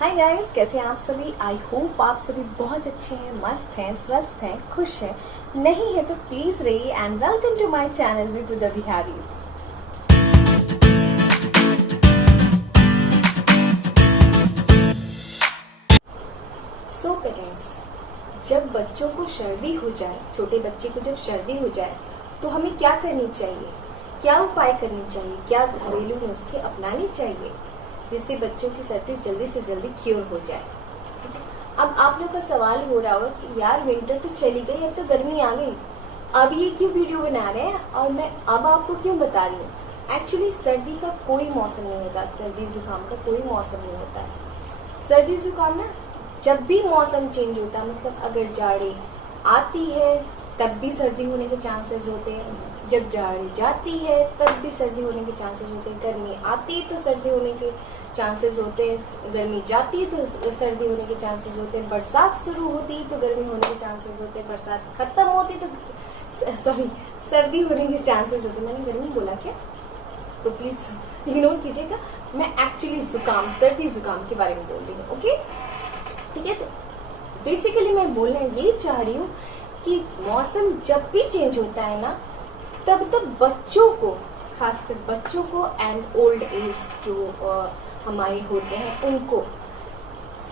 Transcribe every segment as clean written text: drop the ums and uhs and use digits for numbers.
Hi guys, कैसे हैं आप सभी। आई होप आप सभी बहुत अच्छे हैं, मस्त हैं, स्वस्थ हैं, खुश हैं। नहीं है तो प्लीज रहिए and welcome to my channel Vipul the Bihari. So parents, जब बच्चों को सर्दी हो जाए, छोटे बच्चे को जब सर्दी हो जाए तो हमें क्या करनी चाहिए, क्या उपाय करने चाहिए, क्या घरेलू नुस्खे अपनाने चाहिए जिससे बच्चों की सर्दी जल्दी से जल्दी क्योर हो जाए। अब आप लोग का सवाल हो रहा होगा कि यार विंटर तो चली गई, अब तो गर्मी आ गई, अब ये क्यों वीडियो बना रहे हैं और मैं अब आपको क्यों बता रही हूँ। एक्चुअली सर्दी का कोई मौसम नहीं होता, सर्दी जुकाम का कोई मौसम नहीं होता है। सर्दी जुकाम ना जब भी मौसम चेंज होता है, मतलब अगर जाड़ी आती है तब भी सर्दी होने के चांसेस होते हैं, जब जाड़ी जाती है तब भी सर्दी होने के चांसेस होते हैं, गर्मी आती है तो सर्दी होने के चांसेस होते हैं, गर्मी जाती है तो सर्दी होने के चांसेस होते हैं, बरसात शुरू होती है तो गर्मी होने के चांसेस होते हैं, बरसात खत्म होती तो सर्दी होने के चांसेस होते हैं। मैंने गर्मी बोला क्या, तो प्लीज इग्नोर कीजिएगा। मैं एक्चुअली जुकाम, सर्दी जुकाम के बारे में बोल रही हूँ। ओके, ठीक है। तो बेसिकली मैं बोलना ये चाह रही हूँ कि मौसम जब भी चेंज होता है ना, तब बच्चों को, खासकर बच्चों को एंड ओल्ड एज जो हमारे होते हैं उनको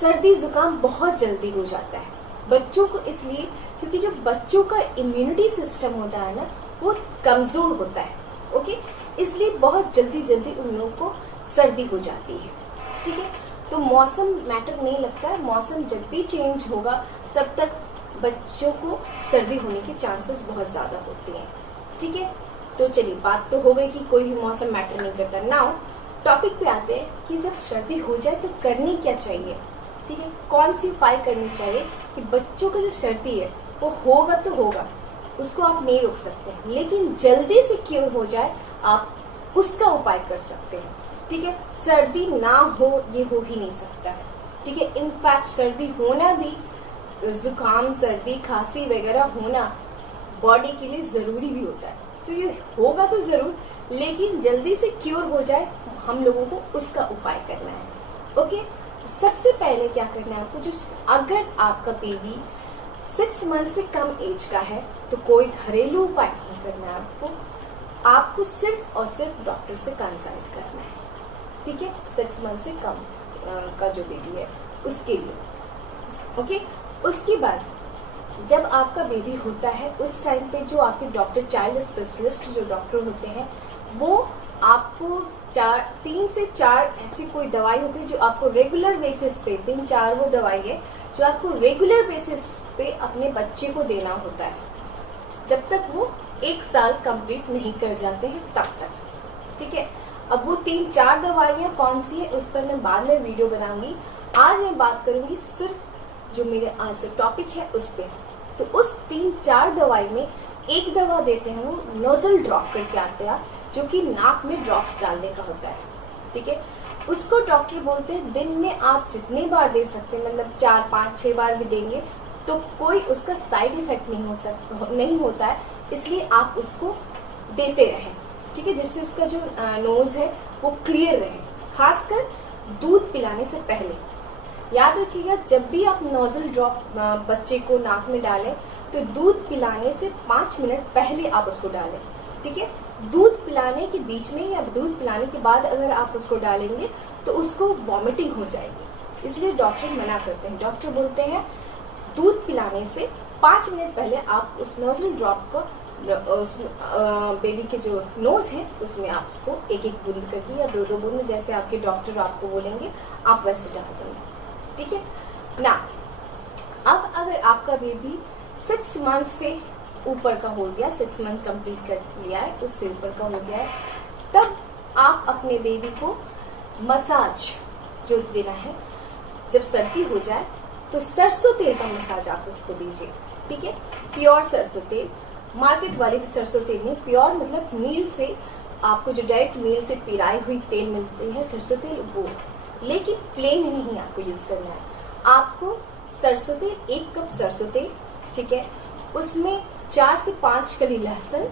सर्दी जुकाम बहुत जल्दी हो जाता है। बच्चों को इसलिए क्योंकि जो बच्चों का इम्यूनिटी सिस्टम होता है ना वो कमजोर होता है। ओके, इसलिए बहुत जल्दी जल्दी उन लोगों को सर्दी हो जाती है। ठीक है, तो मौसम मैटर नहीं लगता है, मौसम जब भी चेंज होगा तब तक बच्चों को सर्दी होने के चांसेस बहुत ज्यादा होते हैं। ठीक है, तो चलिए बात तो हो गई कि कोई भी मौसम मैटर नहीं करता। नाउ टॉपिक पे आते हैं कि जब सर्दी हो जाए तो करनी क्या चाहिए। ठीक है, कौन सी उपाय करनी चाहिए कि बच्चों का जो सर्दी है वो होगा तो होगा, उसको आप नहीं रोक सकते हैं, लेकिन जल्दी से क्योर हो जाए आप उसका उपाय कर सकते हैं। ठीक है, सर्दी ना हो ये हो ही नहीं सकता है। ठीक है, इनफैक्ट सर्दी होना भी, जुकाम सर्दी खांसी वगैरह होना बॉडी के लिए जरूरी भी होता है, तो ये होगा तो जरूर, लेकिन जल्दी से क्योर हो जाए हम लोगों को उसका उपाय करना है। ओके, सबसे पहले क्या करना है आपको, जो अगर आपका बेबी 6 मंथ से कम एज का है तो कोई घरेलू उपाय नहीं करना है आपको सिर्फ और सिर्फ डॉक्टर से कंसल्ट करना है। ठीक है, 6 मंथ से कम का जो बेबी है उसके लिए। ओके, उसके बाद जब आपका बेबी होता है उस टाइम पे जो आपके डॉक्टर, चाइल्ड स्पेशलिस्ट जो डॉक्टर होते हैं, वो आपको 3 से 4 ऐसी कोई दवाई होती है जो आपको रेगुलर बेसिस पे, 3-4 वो दवाई है जो आपको रेगुलर बेसिस पे अपने बच्चे को देना होता है जब तक वो 1 साल कंप्लीट नहीं कर जाते हैं तब तक। ठीक है, अब वो 3-4 दवाइयाँ कौन सी है उस पर मैं बाद में वीडियो बनाऊंगी। आज मैं बात करूंगी सिर्फ जो मेरे आज का टॉपिक है उस पर। तो उस 3-4 दवाई में एक दवा देते हैं वो नोजल ड्रॉप करके आते हैं, जो कि नाक में ड्रॉप्स डालने का होता है। ठीक है, उसको डॉक्टर बोलते हैं दिन में आप जितनी बार दे सकते हैं, मतलब 4-5-6 बार भी देंगे तो कोई उसका साइड इफेक्ट नहीं होता है, इसलिए आप उसको देते रहें। ठीक है, जिससे उसका जो नोज है वो क्लियर रहे। खासकर दूध पिलाने से पहले याद रखिएगा, जब भी आप नोजल ड्रॉप बच्चे को नाक में डालें तो दूध पिलाने से 5 मिनट पहले आप उसको डालें। ठीक है, दूध पिलाने के बीच में या दूध पिलाने के बाद अगर आप उसको डालेंगे तो उसको वॉमिटिंग हो जाएगी, इसलिए डॉक्टर मना करते हैं। डॉक्टर बोलते हैं दूध पिलाने से 5 मिनट पहले आप उस नोजल ड्रॉप को उस बेबी के जो नोज है उसमें आप उसको 1-1 बूंद करके या 2-2 बूंद, जैसे आपके डॉक्टर आपको बोलेंगे आप वैसे डाल देंगे। ठीक है ना, अब अगर आपका बेबी 6 मंथ से ऊपर का हो गया, 6 मंथ कंप्लीट कर लिया है, उससे ऊपर का हो गया है, तब आप अपने बेबी को मसाज जो देना है, जब सर्दी हो जाए तो सरसों तेल का मसाज आप उसको दीजिए। ठीक है, प्योर सरसों तेल, मार्केट वाली सरसों तेल नहीं, प्योर मतलब मील से, आपको जो डायरेक्ट मील से पिराई हुई तेल मिलती है सरसों तेल, वो, लेकिन प्लेन नहीं आपको यूज करना है। आपको सरसों तेल, 1 कप सरसों तेल, ठीक है, उसमें 4 से 5 कली लहसुन,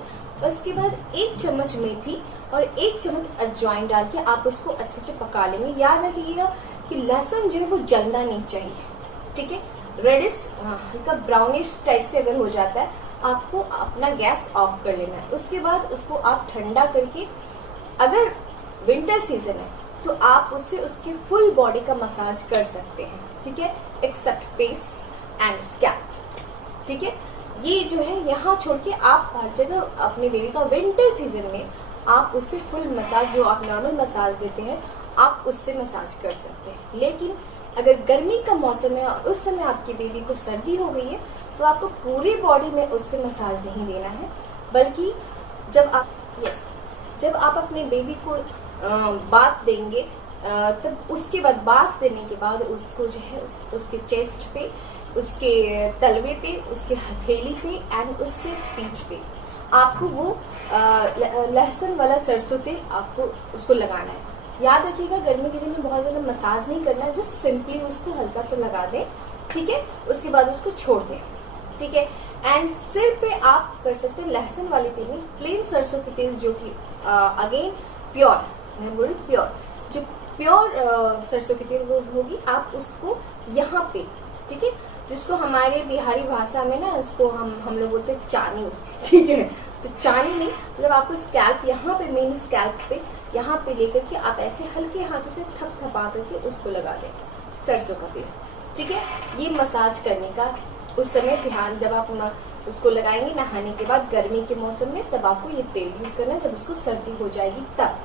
उसके बाद 1 चम्मच मेथी और 1 चम्मच अजवाइन डाल के आप उसको अच्छे से पका लेंगे। याद रखिएगा कि लहसुन जो है वो जलना नहीं चाहिए, ठीक है। रेडिश हल्का ब्राउनिश टाइप से अगर हो जाता है, आपको अपना गैस ऑफ कर लेना है। उसके बाद उसको आप ठंडा करके, अगर विंटर सीजन है तो आप उससे उसके फुल बॉडी का मसाज कर सकते हैं, ठीक है, एक्सेप्ट फेस एंड स्कैल्प, ठीक है। ये जो है यहाँ छोड़ के आप हर जगह अपने बेबी का विंटर सीजन में आप उससे फुल मसाज, जो आप नॉर्मल मसाज देते हैं, आप उससे मसाज कर सकते हैं। लेकिन अगर गर्मी का मौसम है और उस समय आपकी बेबी को सर्दी हो गई है, तो आपको पूरी बॉडी में उससे मसाज नहीं देना है, बल्कि जब आप अपने बेबी को बाथ देंगे, तब उसके बाद बाथ देने के बाद उसको जो है उसके चेस्ट पे, उसके तलवे पे, उसके हथेली पे एंड उसके पीठ पे आपको वो लहसुन वाला सरसों तेल आपको उसको लगाना है। याद रखिएगा, गर्मी के दिन में बहुत ज़्यादा मसाज नहीं करना है, जस्ट सिंपली उसको हल्का सा लगा दें, ठीक है। उसके बाद उसको छोड़ दें, ठीक है। एंड सिर पे आप कर सकते हैं लहसुन वाले तेल में प्लेन सरसों के तेल, जो कि अगेन प्योर, मैं बोल प्योर, जो प्योर सरसों की तेल वो होगी, आप उसको यहाँ पे, ठीक है, जिसको हमारे बिहारी भाषा में ना उसको हम लोग बोलते हैं चानी, ठीक है। तो चानी नहीं, मतलब आपको स्कैल्प, यहाँ पे मेन स्कैल्प पे यहाँ पे लेकर के आप ऐसे हल्के हाथों से थपथपा करके उसको लगा दें सरसों का तेल, ठीक है। ये मसाज करने का उस समय ध्यान, जब आप उसको लगाएंगे नहाने के बाद गर्मी के मौसम में, तब आपको ये तेल यूज करना है। जब उसको सर्दी हो जाएगी तब,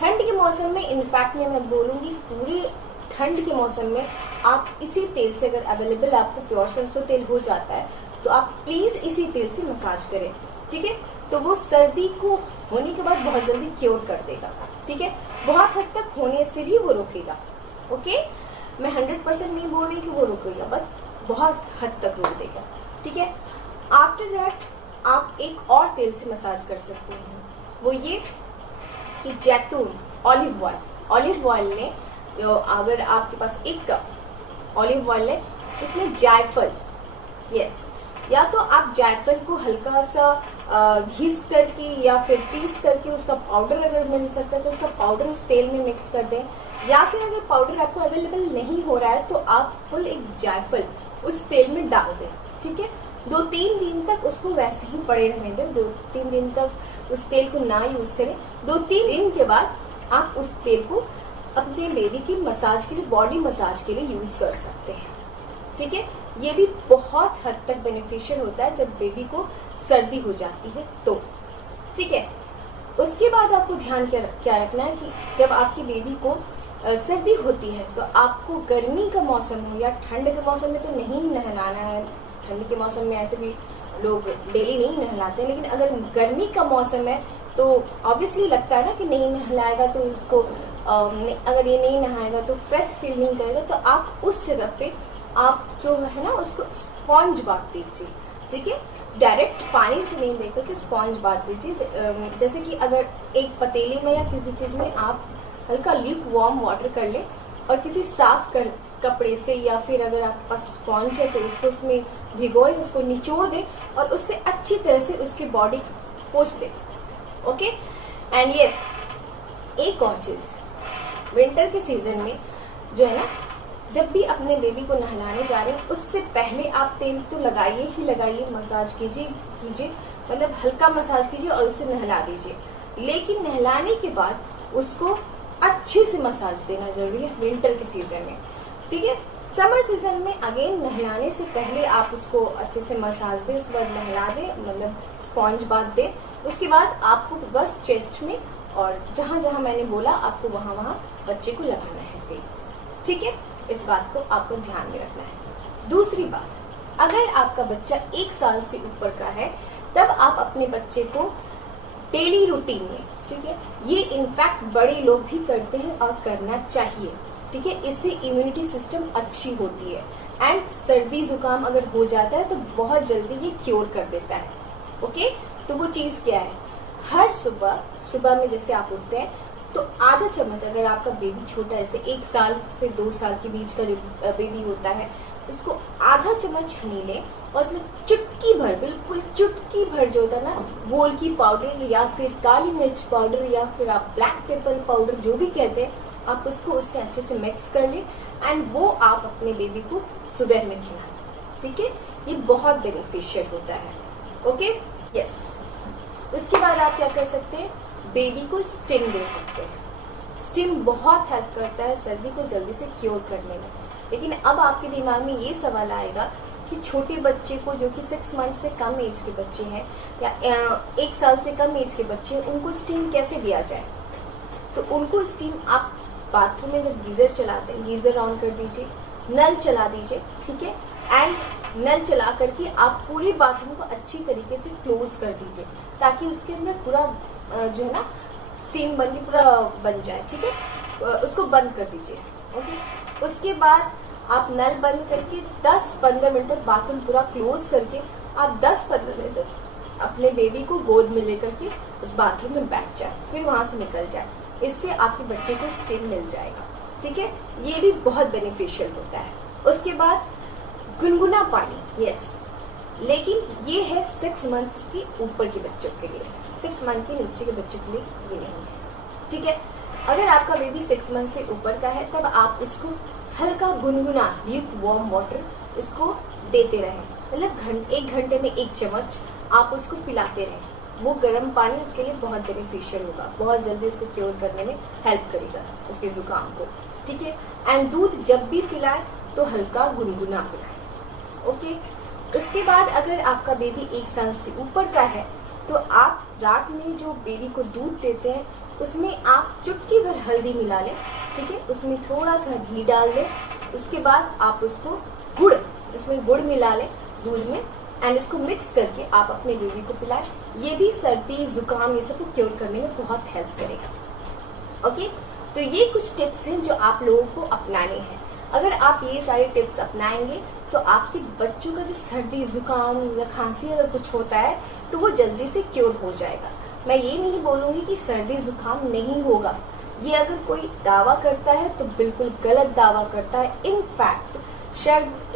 ठंड के मौसम में इनफैक्ट मैं बोलूँगी पूरे ठंड के मौसम में आप इसी तेल से, अगर अवेलेबल आपको प्योर सरसों तेल हो जाता है, तो आप प्लीज इसी तेल से मसाज करें, ठीक है। तो वो सर्दी को होने के बाद बहुत जल्दी क्योर कर देगा, ठीक है। बहुत हद तक होने से भी वो रोकेगा, ओके। मैं 100% नहीं बोल रही कि वो रोकेगा, बट बहुत हद तक रोक देगा, ठीक है। आफ्टर दैट आप एक और तेल से मसाज कर सकते हैं, वो ये कि जैतून, ऑलिव ऑयल ने, अगर आपके पास 1 कप ऑलिव ऑयल है, उसमें जायफल, यस, या तो आप जायफल को हल्का सा घिस करके या फिर पीस करके उसका पाउडर अगर मिल सकता है तो उसका पाउडर उस तेल में मिक्स कर दें, या फिर अगर पाउडर आपको अवेलेबल नहीं हो रहा है तो आप फुल एक जायफल उस तेल में डाल दें, ठीक है। 2-3 दिन तक उसको वैसे ही पड़े रहने दें, 2-3 दिन तक उस तेल को ना यूज करें। 2-3 दिन के बाद आप उस तेल को अपने बेबी की मसाज के लिए, बॉडी मसाज के लिए यूज कर सकते हैं, ठीक है। ये भी बहुत हद तक बेनिफिशियल होता है जब बेबी को सर्दी हो जाती है तो, ठीक है। उसके बाद आपको ध्यान क्या रखना है कि जब आपकी बेबी को सर्दी होती है, तो आपको गर्मी का मौसम हो या ठंड के मौसम में तो नहीं नहलाना है। ठंड के मौसम में ऐसे भी लोग डेली नहीं नहलाते, लेकिन अगर गर्मी का मौसम है तो ऑब्वियसली लगता है ना कि नहीं नहलाएगा तो उसको, अगर ये नहीं नहाएगा तो फ्रेश फील नहीं करेगा, तो आप उस जगह पे आप जो है ना उसको स्पॉन्ज बाथ दीजिए, ठीक है। डायरेक्ट पानी से नहीं देकर के स्पॉन्ज बाथ दीजिए। जैसे कि अगर एक पतीली में या किसी चीज़ में आप हल्का ल्यूक वार्म वाटर कर ले और किसी साफ कपड़े से, या फिर अगर आपके पास स्पॉन्ज है तो उसको उसमें भिगोए, उसको निचोड़ दे और उससे अच्छी तरह से उसकी बॉडी पोंछ दे, ओके। एंड यस, एक और चीज़, विंटर के सीजन में जो है ना, जब भी अपने बेबी को नहलाने जा रहे हैं उससे पहले आप तेल तो लगाइए ही लगाइए, मसाज कीजिए, मतलब हल्का मसाज कीजिए और उसे नहला दीजिए। लेकिन नहलाने के बाद उसको अच्छे से मसाज देना जरूरी है विंटर के सीजन में, ठीक है। समर सीजन में अगेन नहलाने से पहले आप उसको अच्छे से मसाज दें, उसके बाद नहला दें, मतलब स्पॉन्ज बाथ दें। उसके बाद आपको बस चेस्ट में और जहाँ जहाँ मैंने बोला आपको वहाँ बच्चे को लगाना है तेल, ठीक है। इस बात को आपको ध्यान में रखना है। दूसरी बात, अगर आपका बच्चा 1 साल से ऊपर का है, तब आप अपने बच्चे को डेली रूटीन में, ठीक है, ये इनफैक्ट बड़े लोग भी करते हैं और करना चाहिए, ठीक है। इससे इम्यूनिटी सिस्टम अच्छी होती है एंड सर्दी जुकाम अगर हो जाता है तो बहुत जल्दी ये क्योर कर देता है, ओके। तो वो चीज़ क्या है, हर सुबह में जैसे आप उठते हैं तो आधा चम्मच, अगर आपका बेबी छोटा है, जैसे 1 साल से 2 साल के बीच का बेबी होता है, उसको आधा चम्मच हनी लें और उसमें चुटकी भर, बिल्कुल चुटकी भर जो होता है ना, गोल की पाउडर या फिर काली मिर्च पाउडर या फिर आप ब्लैक पेपर पाउडर जो भी कहते हैं, आप उसको उसमें अच्छे से मिक्स कर लें एंड वो आप अपने बेबी को सुबह में खिलाएं। ठीक है, ये बहुत बेनिफिशियल होता है। Okay, yes. उसके बाद आप क्या कर सकते हैं, बेबी को स्टिम दे सकते हैं। स्टिम बहुत हेल्प करता है सर्दी को जल्दी से क्योर करने में। लेकिन अब आपके दिमाग में ये सवाल आएगा कि छोटे बच्चे को, जो कि 6 मंथ से कम एज के बच्चे हैं या 1 साल से कम एज के बच्चे हैं, उनको स्टीम कैसे दिया जाए। तो उनको स्टीम आप बाथरूम में जब गीजर चलाते हैं, गीजर ऑन कर दीजिए, नल चला दीजिए। ठीक है, एंड नल चला करके आप पूरे बाथरूम को अच्छी तरीके से क्लोज कर दीजिए ताकि उसके अंदर पूरा जो है ना स्टीम बन के पूरा बन जाए। ठीक है, उसको बंद कर दीजिए। ओके, उसके बाद आप नल बंद करके 10-15 मिनट तक बाथरूम पूरा क्लोज करके आप 10-15 मिनट तक अपने बेबी को गोद में लेकर के उस बाथरूम में बैठ जाए, फिर वहां से निकल जाए। इससे आपके बच्चे को स्टीम मिल जाएगा। ठीक है, ये भी बहुत बेनिफिशियल होता है। उसके बाद गुनगुना पानी, यस, लेकिन ये है 6 मंथ्स के ऊपर के बच्चों के लिए, 6 मंथ के नीचे के बच्चों के लिए ये नहीं है। ठीक है, अगर आपका बेबी 6 मंथ से ऊपर का है तब आप उसको हल्का गुनगुना ल्यूक वार्म वाटर उसको देते रहें। मतलब 1 घंटे में 1 चम्मच आप उसको पिलाते रहें। वो गर्म पानी उसके लिए बहुत बेनिफिशियल होगा, बहुत जल्दी उसको क्योर करने में हेल्प करेगा उसके जुकाम को। ठीक है, एंड दूध जब भी पिलाए तो हल्का गुनगुना पिलाए। ओके, उसके बाद अगर आपका बेबी 1 साल से ऊपर का है तो आप रात में जो बेबी को दूध देते हैं उसमें आप चुटकी भर हल्दी मिला लें। ठीक है, उसमें थोड़ा सा घी डाल दें। उसके बाद आप उसको उसमें गुड़ मिला लें दूध में एंड उसको मिक्स करके आप अपने बेबी को पिलाएं। ये भी सर्दी जुकाम ये सब को क्योर करने में बहुत हेल्प करेगा। ओके, तो ये कुछ टिप्स हैं जो आप लोगों को अपनाने हैं। अगर आप ये सारे टिप्स अपनाएंगे तो आपके बच्चों का जो सर्दी जुकाम या खांसी अगर कुछ होता है तो वो जल्दी से क्योर हो जाएगा। मैं ये नहीं बोलूँगी कि सर्दी जुकाम नहीं होगा, ये अगर कोई दावा करता है तो बिल्कुल गलत दावा करता है। इनफैक्ट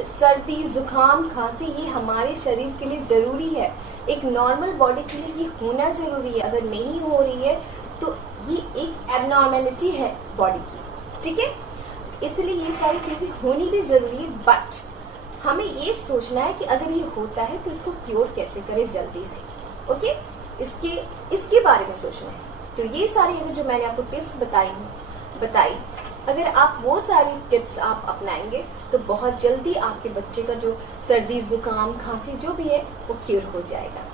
सर्दी जुकाम खांसी ये हमारे शरीर के लिए ज़रूरी है, एक नॉर्मल बॉडी के लिए ये होना ज़रूरी है। अगर नहीं हो रही है तो ये एक एबनॉर्मेलिटी है बॉडी की। ठीक है, इसलिए ये सारी चीज़ें होनी भी ज़रूरी है, बट हमें ये सोचना है कि अगर ये होता है तो इसको क्योर कैसे करें जल्दी से। ओके, इसके बारे में सोचना है। तो ये सारी अगर जो मैंने आपको टिप्स बताई, अगर आप वो सारी टिप्स आप अपनाएंगे तो बहुत जल्दी आपके बच्चे का जो सर्दी जुकाम खांसी जो भी है वो क्योर हो जाएगा।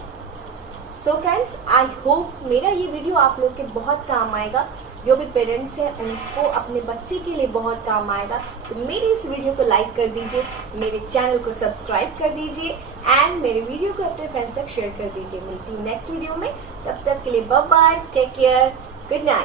सो फ्रेंड्स, आई होप मेरा ये वीडियो आप लोग के बहुत काम आएगा। जो भी पेरेंट्स हैं उनको अपने बच्चे के लिए बहुत काम आएगा। तो मेरे इस वीडियो को लाइक कर दीजिए, मेरे चैनल को सब्सक्राइब कर दीजिए एंड मेरे वीडियो को अपने फ्रेंड्स तक शेयर कर दीजिए। मिलती हूँ नेक्स्ट वीडियो में, तब तक के लिए bye bye, take care, good night.